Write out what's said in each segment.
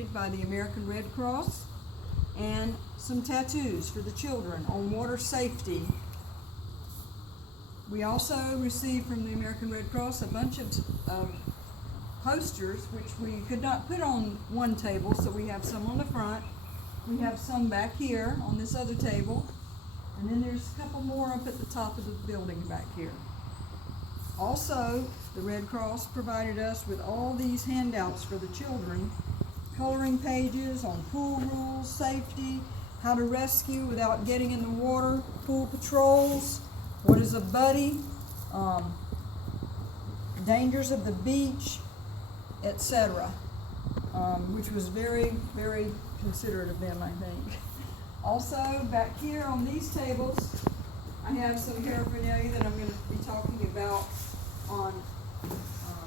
donated by the American Red Cross, and some tattoos for the children on water safety. We also received from the American Red Cross a bunch of posters, which we could not put on one table, so we have some on the front. We have some back here on this other table, and then there's a couple more up at the top of the building back here. Also, the Red Cross provided us with all these handouts for the children, coloring pages on pool rules, safety, how to rescue without getting in the water, pool patrols, what is a buddy, dangers of the beach, etc., which was very, very considerate of them, I think. Also, back here on these tables, I have some paraphernalia that I'm going to be talking about on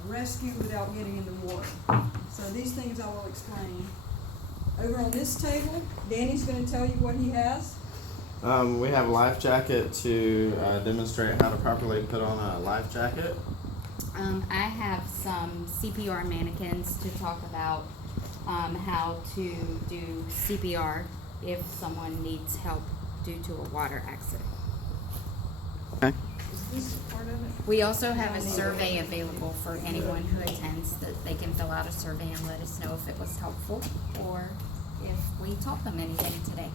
rescue without getting in the water. So these things I will explain. Over on this table, Danny's going to tell you what he has. We have a life jacket to demonstrate how to properly put on a life jacket. I have some CPR mannequins to talk about how to do CPR if someone needs help due to a water accident. Okay. Is this part of it? We also have a survey available for anyone who attends that they can fill out a survey and let us know if it was helpful or if we taught them anything today.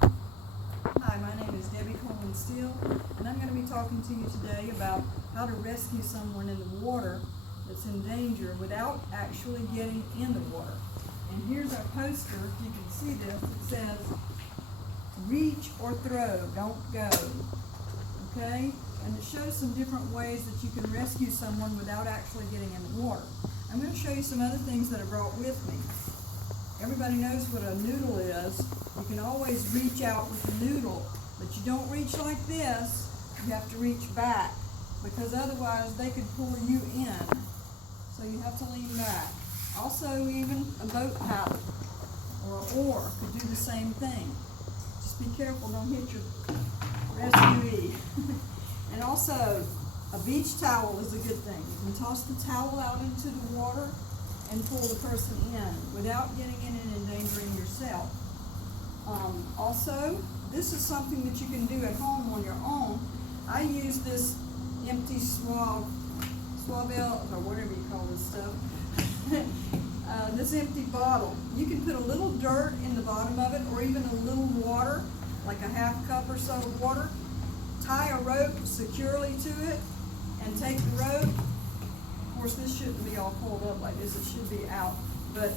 Hi, my name is Coleman-Steele, and I'm going to be talking to you today about how to rescue someone in the water that's in danger without actually getting in the water. And here's our poster, if you can see this, it says, reach or throw, don't go. Okay? And it shows some different ways that you can rescue someone without actually getting in the water. I'm going to show you some other things that I brought with me. Everybody knows what a noodle is. You can always reach out with a noodle, but you don't reach like this. You have to reach back, because otherwise they could pull you in. So you have to lean back. Also, even a boat paddle or an oar could do the same thing. Just be careful, don't hit your rescuee. And also, a beach towel is a good thing. You can toss the towel out into the water and pull the person in without getting in and endangering yourself. Also, this is something that you can do at home on your own. I use this empty swab or whatever you call this stuff. This empty bottle. You can put a little dirt in the bottom of it, or even a little water, like a half cup or so of water. Tie a rope securely to it, and take the rope. Of course, this shouldn't be all pulled up like this. It should be out. But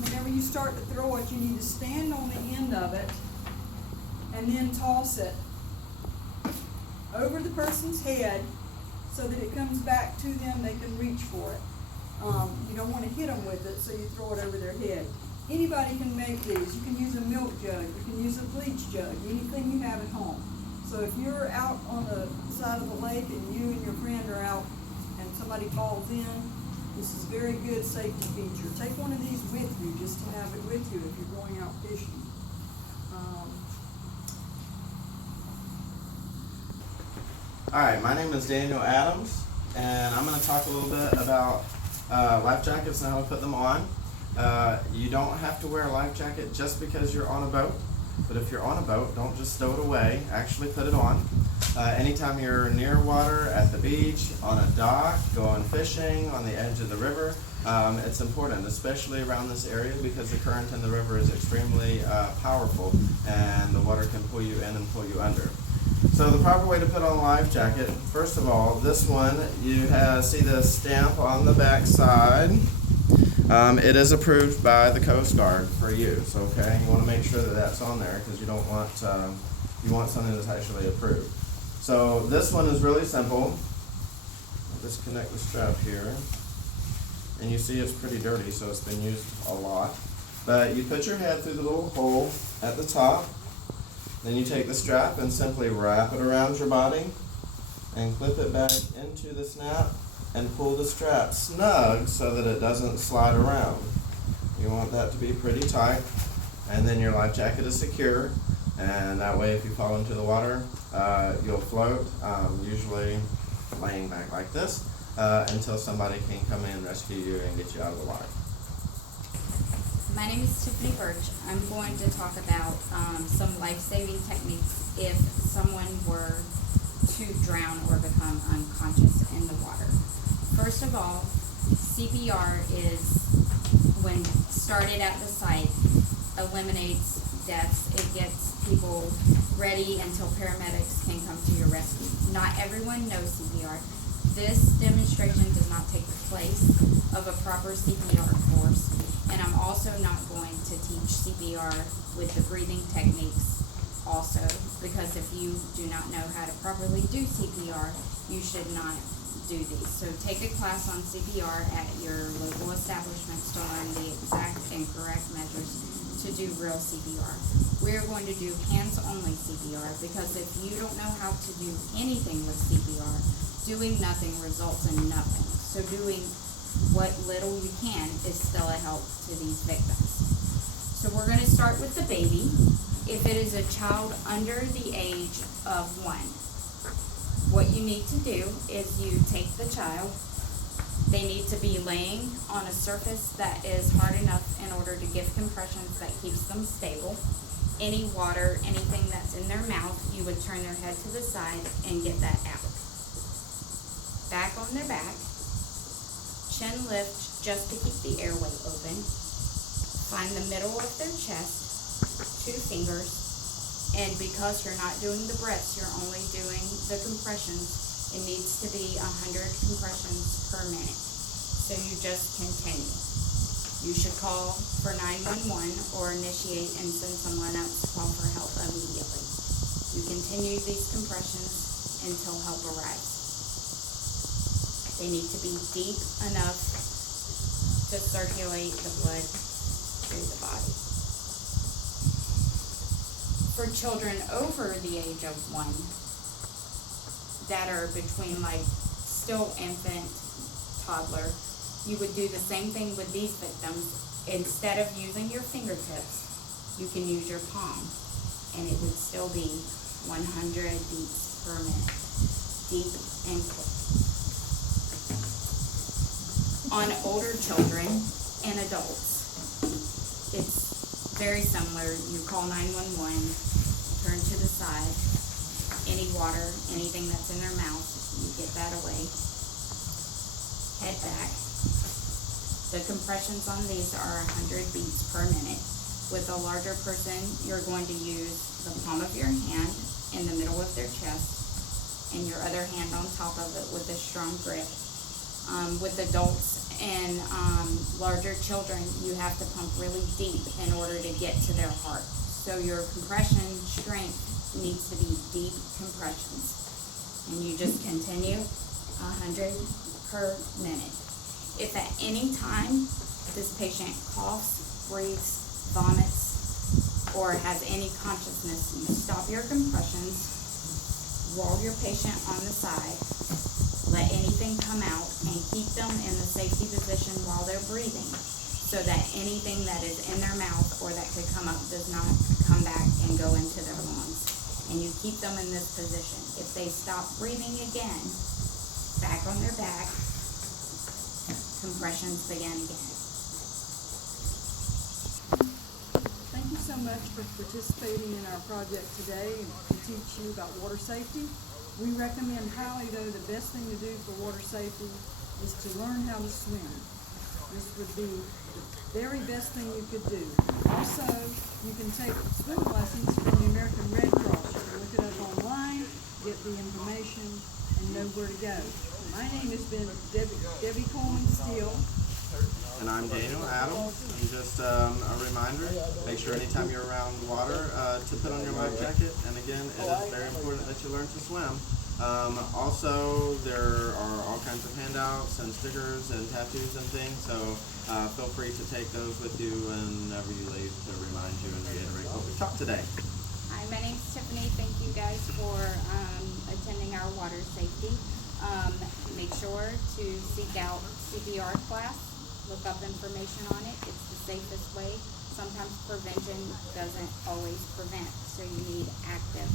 whenever you start to throw it, you need to stand on the end of it and then toss it over the person's head so that it comes back to them, they can reach for it. You don't want to hit them with it, so you throw it over their head. Anybody can make these. You can use a milk jug, you can use a bleach jug, anything you have at home. So if you're out on the side of the lake and you and your friend are out and somebody falls in, this is a very good safety feature. Take one of these with you, just to have it with you if you're going out fishing. Alright, my name is Daniel Adams, and I'm going to talk a little bit about life jackets and how to put them on. You don't have to wear a life jacket just because you're on a boat, but if you're on a boat, don't just stow it away, actually put it on. Anytime you're near water, at the beach, on a dock, going fishing, on the edge of the river, it's important, especially around this area, because the current in the river is extremely powerful, and the water can pull you in and pull you under. So the proper way to put on a life jacket, first of all, this one, you see the stamp on the back side. It is approved by the Coast Guard for use, okay? You want to make sure that that's on there, because you don't want, you want something that's actually approved. So this one is really simple. I'll disconnect the strap here. And you see it's pretty dirty, so it's been used a lot. But you put your head through the little hole at the top. Then you take the strap and simply wrap it around your body and clip it back into the snap and pull the strap snug so that it doesn't slide around. You want that to be pretty tight, and then your life jacket is secure, and that way if you fall into the water, you'll float, usually laying back like this, until somebody can come in and rescue you and get you out of the water. My name is Tiffany Burch. I'm going to talk about some life-saving techniques if someone were to drown or become unconscious in the water. First of all, CPR is, when started at the site, eliminates deaths. It gets people ready until paramedics can come to your rescue. Not everyone knows CPR. This demonstration does not take the place of a proper CPR course, and I'm also not going to teach CPR with the breathing techniques also, because if you do not know how to properly do CPR, you should not do these. So take a class on CPR at your local establishments to learn the exact and correct measures to do real CPR. We're going to do hands-only CPR, because if you don't know how to do anything with CPR, doing nothing results in nothing. So doing what little you can is still a help to these victims. So we're going to start with the baby. If it is a child under the age of 1, what you need to do is you take the child. They need to be laying on a surface that is hard enough in order to give compressions that keeps them stable. Any water, anything that's in their mouth, you would turn their head to the side and get that out. Back on their back, chin lift just to keep the airway open. Find the middle of their chest, 2 fingers, and because you're not doing the breaths, you're only doing the compressions, it needs to be 100 compressions per minute. So you just continue. You should call for 911 or initiate and send someone else to call for help immediately. You continue these compressions until help arrives. They need to be deep enough to circulate the blood through the body. For children over the age of 1 that are between still infant, toddler, you would do the same thing with these victims. Instead of using your fingertips, you can use your palm, and it would still be 100 beats per minute, deep and quick. On older children and adults, it's very similar. You call 911, turn to the side, any water, anything that's in their mouth, you get that away, head back. The compressions on these are 100 beats per minute. With a larger person, you're going to use the palm of your hand in the middle of their chest and your other hand on top of it with a strong grip. With adults and larger children, you have to pump really deep in order to get to their heart. So your compression strength needs to be deep compressions. And you just continue 100 per minute. If at any time this patient coughs, breathes, vomits, or has any consciousness, you stop your compressions, roll your patient on the side, let anything come out, and keep them in the safety position while they're breathing, so that anything that is in their mouth or that could come up does not come back and go into their lungs. And you keep them in this position. If they stop breathing again, back on their back, compressions begin again. Thank you so much for participating in our project today and to teach you about water safety. We recommend highly, though, the best thing to do for water safety is to learn how to swim. This would be the very best thing you could do. Also, you can take swim lessons from the American Red Cross. You can look it up online, get the information, and know where to go. My name has been Debbie Coleman-Steele. And I'm Daniel Adams. And just a reminder, make sure anytime you're around water to put on your life jacket. And again, it is very important that you learn to swim. Also, there are all kinds of handouts and stickers and tattoos and things, so feel free to take those with you whenever you leave to remind you and reiterate what we taught today. Hi, my name's Tiffany. Thank you guys for attending our water safety. Make sure to seek out CPR class. Look up information on it. It's the safest way. Sometimes prevention doesn't always prevent, so you need active